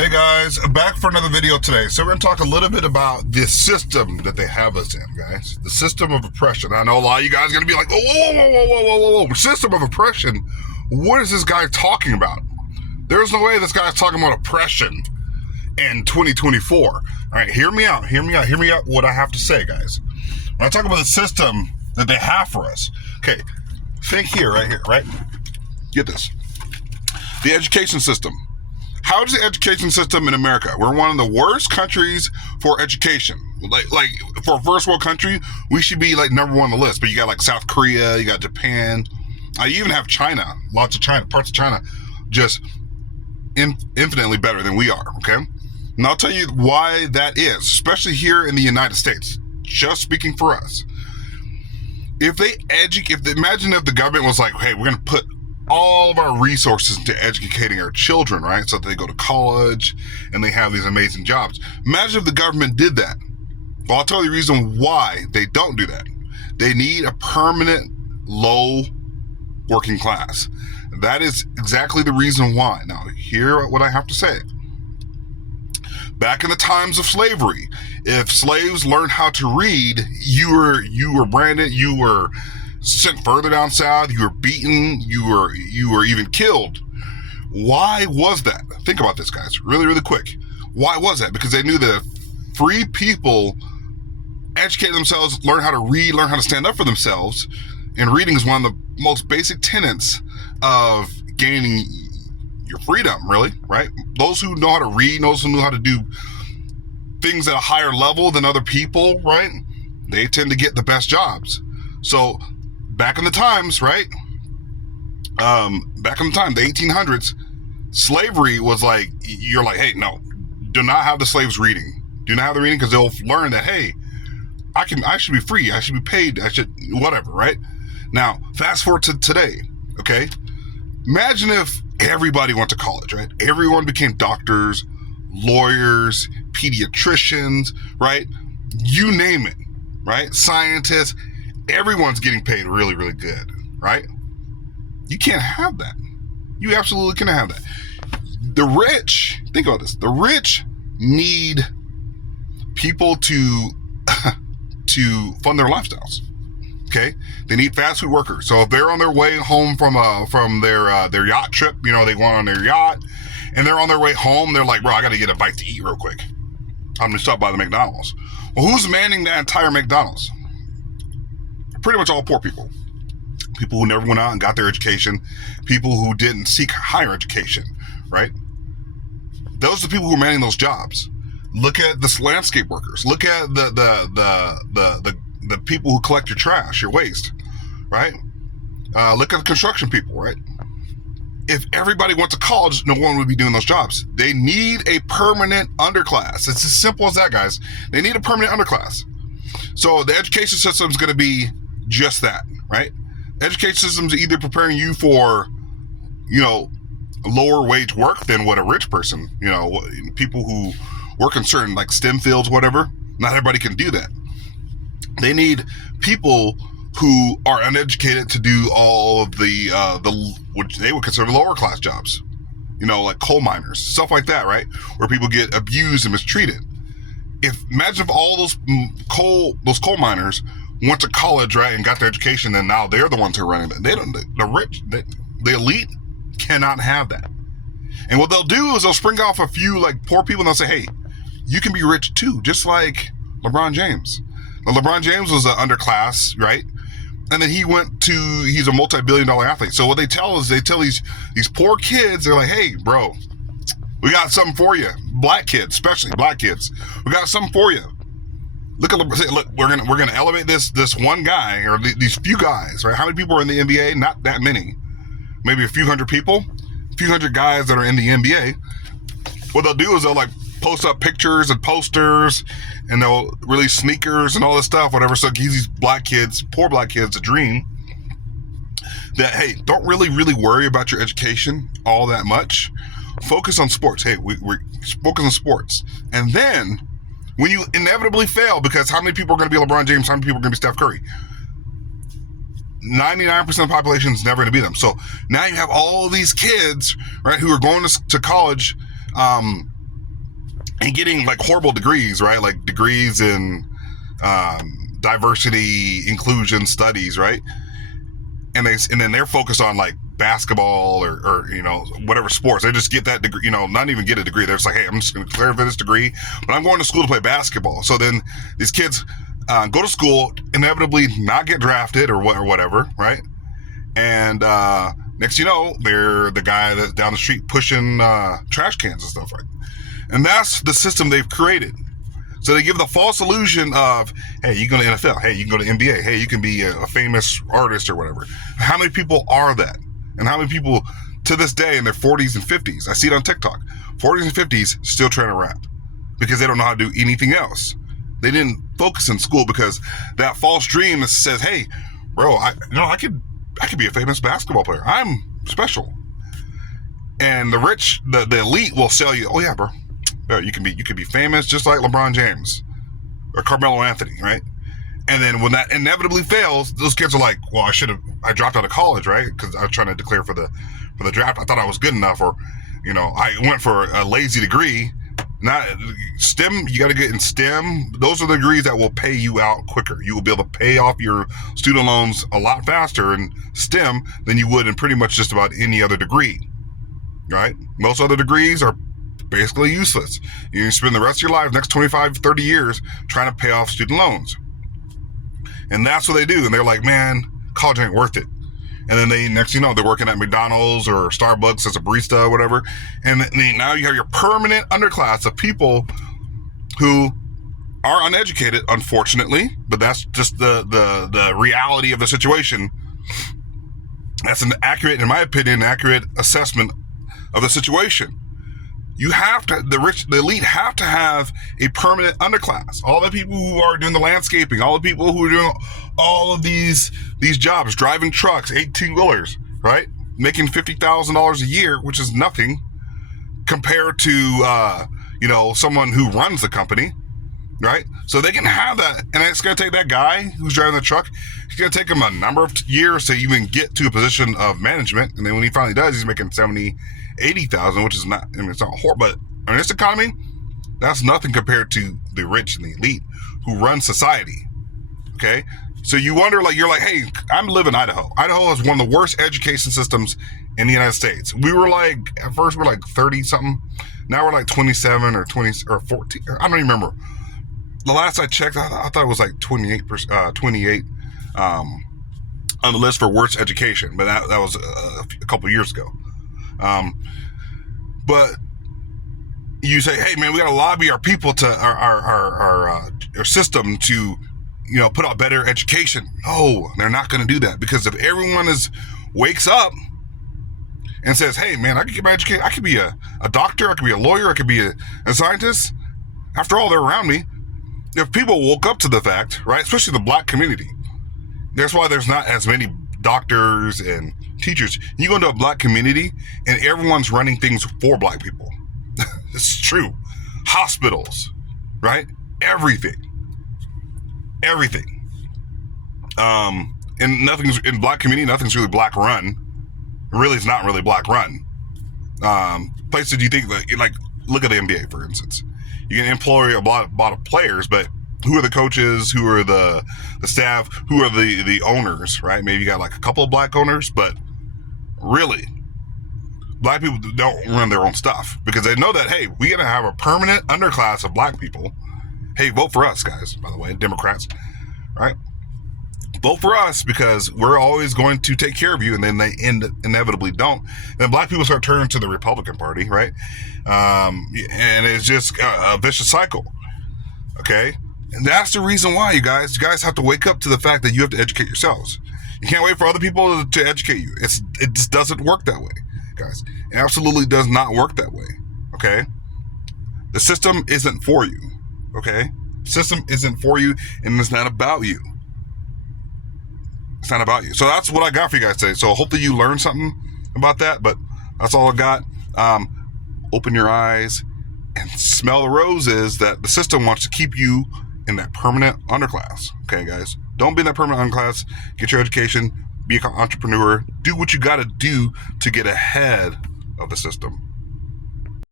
Hey guys, back for another video today. So we're going to talk a little bit about the system that they have us in, guys. The system of oppression. I know a lot of you guys are going to be like, whoa, whoa, whoa, whoa, whoa, whoa, whoa, whoa. System of oppression? What is this guy talking about? There's no way this guy's talking about oppression in 2024. All right, hear me out what I have to say, guys. When I talk about the system that they have for us, okay, think here, right? Get this. The education system. How is the education system in America? We're one of the worst countries for education. Like for a first world country, we should be like number one on the list. But you got like South Korea, you got Japan, you even have China. Parts of China, just infinitely better than we are. Okay, and I'll tell you why that is, especially here in the United States. Just speaking for us, imagine if the government was like, hey, we're going to put all of our resources into educating our children, right? So that they go to college and they have these amazing jobs. Imagine if the government did that. Well, I'll tell you the reason why they don't do that. They need a permanent low working class. That is exactly the reason why. Now, hear what I have to say. Back in the times of slavery, if slaves learned how to read, you were branded, you were sent further down south, you were beaten, you were even killed. Why was that? Think about this, guys, really, really quick. Why was that? Because they knew that if free people educate themselves, learn how to read, learn how to stand up for themselves, and reading is one of the most basic tenets of gaining your freedom, really, right? Those who know how to read, those who know how to do things at a higher level than other people, right? They tend to get the best jobs. So back in the times, right? Back in the time, the 1800s, slavery was like, you're like, hey, no, do not have the slaves reading. Do not have the reading, because they'll learn that, hey, I should be free. I should be paid. I should, whatever, right? Now, fast forward to today, okay? Imagine if everybody went to college, right? Everyone became doctors, lawyers, pediatricians, right? You name it, right? Scientists. Everyone's getting paid really, really good, right? You can't have that. You absolutely can't have that. The rich, think about this. The rich need people to fund their lifestyles. Okay, they need fast food workers. So if they're on their way home from their yacht trip, they went on their yacht, and they're on their way home, they're like, bro, I got to get a bite to eat real quick. I'm gonna stop by the McDonald's. Well, who's manning that entire McDonald's? Pretty much all poor people. People who never went out and got their education. People who didn't seek higher education, right? Those are the people who are manning those jobs. Look at the landscape workers. Look at the people who collect your trash, your waste, right? Look at the construction people, right? If everybody went to college, no one would be doing those jobs. They need a permanent underclass. It's as simple as that, guys. They need a permanent underclass. So the education system is going to be just that, right? Education systems are either preparing you for, lower wage work than what a rich person, people who work in certain like STEM fields, whatever. Not everybody can do that. They need people who are uneducated to do all of the which they would consider lower class jobs, like coal miners, stuff like that, right? Where people get abused and mistreated. Imagine if all those coal miners went to college, right, and got their education, and now they're the ones who are running it. The elite cannot have that. And what they'll do is they'll spring off a few like poor people, and they'll say, hey, you can be rich too, just like LeBron James. Now, LeBron James was an underclass, right? And then he's a multi-billion-dollar athlete. So what they tell these poor kids, they're like, hey, bro, we got something for you. Black kids, especially black kids. We got something for you. Look, we're gonna elevate this one guy, or these few guys, right? How many people are in the NBA? Not that many. Maybe a few hundred people, a few hundred guys that are in the NBA. What they'll do is they'll like post up pictures and posters, and they'll release sneakers and all this stuff, whatever. So it gives these black kids, poor black kids, a dream that, hey, don't really worry about your education all that much. Focus on sports. Hey, we're focus on sports. And then when you inevitably fail, because how many people are going to be LeBron James? How many people are going to be Steph Curry? 99% of the population is never going to be them. So now you have all these kids, right, who are going to college and getting like horrible degrees, right? Like degrees in diversity, inclusion studies, right? And then they're focused on like basketball or whatever sports. They just get that degree, not even get a degree. They're just like, hey, I'm just going to declare for this degree, but I'm going to school to play basketball. So then these kids go to school, inevitably not get drafted or whatever, right? And next you know, they're the guy that's down the street pushing trash cans and stuff, right? And that's the system they've created. So they give the false illusion of, hey, you can go to NFL. Hey, you can go to NBA. Hey, you can be a famous artist or whatever. How many people are that? And how many people to this day in their 40s and 50s, I see it on TikTok, 40s and 50s still trying to rap because they don't know how to do anything else. They didn't focus in school because that false dream that says, hey, bro, I could be a famous basketball player. I'm special. And the rich, the elite will sell you, oh yeah, bro. You can be famous just like LeBron James or Carmelo Anthony, right? And then when that inevitably fails, those kids are like, well, I dropped out of college, right? Because I was trying to declare for the draft. I thought I was good enough, or I went for a lazy degree. Not STEM. You got to get in STEM. Those are the degrees that will pay you out quicker. You will be able to pay off your student loans a lot faster in STEM than you would in pretty much just about any other degree, right? Most other degrees are basically useless. You spend the rest of your life, next 25, 30 years, trying to pay off student loans. And that's what they do. And they're like, man, college ain't worth it. And then next they're working at McDonald's or Starbucks as a barista or whatever. And now you have your permanent underclass of people who are uneducated, unfortunately, but that's just the reality of the situation. That's an accurate, in my opinion, accurate assessment of the situation. You have to, the elite have to have a permanent underclass. All the people who are doing the landscaping, all the people who are doing all of these jobs, driving trucks, 18-wheelers, right? Making $50,000 a year, which is nothing compared to, someone who runs the company, right? So they can have that. And it's going to take that guy who's driving the truck, it's going to take him a number of years to even get to a position of management. And then when he finally does, he's making 70, 80,000, which is not, it's not horrible, but in this economy, that's nothing compared to the rich and the elite who run society. Okay. So you wonder, you're like, hey, I'm living in Idaho. Idaho is one of the worst education systems in the United States. We were at first we're 30 something. Now we're 27 or 20 or 14. I don't even remember. The last I checked, I thought it was 28 on the list for worst education, but that was a couple years ago. But you say, hey man, we got to lobby our people to our system to, put out better education. No, they're not going to do that, because if everyone wakes up and says, hey man, I can get my education. I could be a doctor. I could be a lawyer. I could be a scientist. After all, they're around me. If people woke up to the fact, right, especially the black community, that's why there's not as many doctors and teachers. You go into a black community and everyone's running things for black people. It's true. Hospitals, right? Everything. And nothing's in black community. Nothing's really black run. Really, it's not really black run. Places you think look at the NBA, for instance. You can employ a lot of players, but who are the coaches? Who are the staff? Who are the owners, right? Maybe you got a couple of black owners, but really, black people don't run their own stuff because they know that, hey, we got to have a permanent underclass of black people. Hey, vote for us, guys, by the way, Democrats, right? Vote for us because we're always going to take care of you. And then they inevitably don't. Then black people start turning to the Republican Party, right? And it's just a vicious cycle. Okay? And that's the reason why, you guys have to wake up to the fact that you have to educate yourselves. You can't wait for other people to educate you. It just doesn't work that way, guys. It absolutely does not work that way. Okay? The system isn't for you. Okay? The system isn't for you, and it's not about you. It's not about you. So that's what I got for you guys today. So hopefully you learned something about that, but that's all I got. Open your eyes and smell the roses that the system wants to keep you in that permanent underclass. Okay, guys? Don't be in that permanent underclass. Get your education. Be an entrepreneur. Do what you got to do to get ahead of the system.